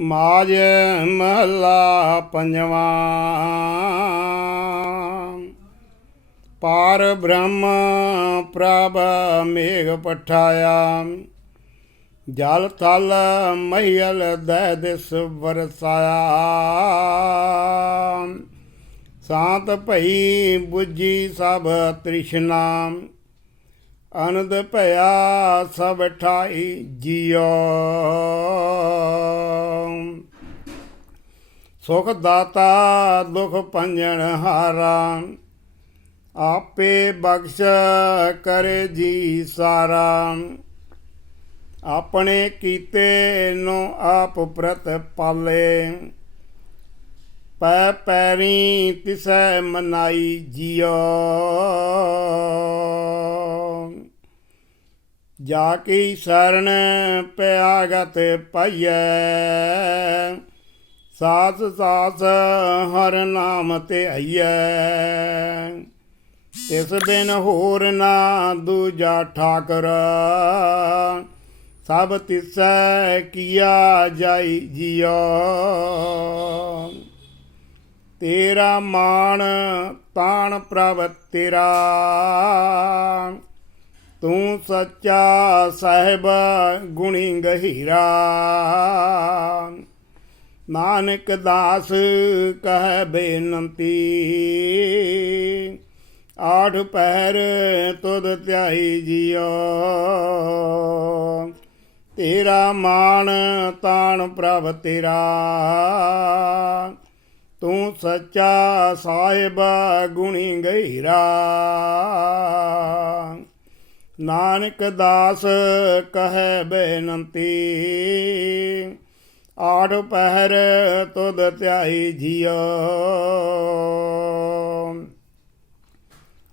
ਮਾਜ ਮਹਲਾ ਪੰਜਵਾਂ। ਪਾਰ ਬ੍ਰਹਮ ਪ੍ਰਭ ਮੇਘ ਪਠਾਇਆ। ਜਲ ਥਲ ਮਹੀਲ ਦਹਿ ਦਿਸ ਵਰਸਾਇਆ। ਸਾਤ ਭਈ 부ਜੀ ਸਭ ਤ੍ਰਿਸ਼ਨਾ। ਅਨੰਦ ਭਇਆ ਸਭ ਠਾਈ ਜੀਓ। ਸੁਖ ਦਾਤਾ ਦੁਖ ਭੰਜਨ ਹਾਰਾ। ਆਪੇ ਬਖਸ਼ ਕਰੇ ਜੀ ਸਾਰਾ। ਆਪਣੇ ਕੀਤੇ ਨੂੰ ਆਪ ਪ੍ਰਤ ਪਾਲੇ। ਪੈ ਪੈਰੀ ਤਿਸੈ ਮਨਾਈ ਜਿਉ। ਜਾ ਕੀ ਸਰਣ ਪਿਆਗਤ ਪਈਐ। ਸਾਸ ਸਾਸ ਹਰ ਨਾਮ ਤੇ ਆਈਐ। ਇਸ ਦਿਨ ਹੋਰ ਨਾ ਦੂਜਾ ਠਾਕਰ। ਸਭ ਤਿਸੈ ਕੀਆ ਜਾਈ ਜਿਉ ਤੇਰਾ ਮਾਣ ਤਾਣ ਪ੍ਰਭ ਤੇਰਾ। ਤੂੰ ਸੱਚਾ ਸਾਹਿਬ ਗੁਣੀ ਗਹੀਰਾ। ਨਾਨਕ ਦਾਸ ਕਹਿ ਬੇਨਤੀ। ਆਠ ਪਹਿਰ ਤੁਧ ਧਿਆਈ ਜਿਉ ਤੇਰਾ ਮਾਣ ਤਾਣ ਪ੍ਰਭ ਤੇਰਾ। ਤੂੰ ਸੱਚਾ ਸਾਹਿਬ ਗੁਣੀ ਗਹੀਰਾ। ਨਾਨਕ ਦਾਸ ਕਹੈ ਬੇਨੰਤੀ। ਆੜ ਪਹਿਰ ਤੁਧ ਧਿਆਈ ਜੀਓ।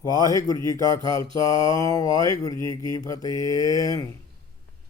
ਵਾਹਿਗੁਰੂ ਜੀ ਕਾ ਖਾਲਸਾ ਵਾਹਿਗੁਰੂ ਜੀ ਕੀ ਫਤਿਹ।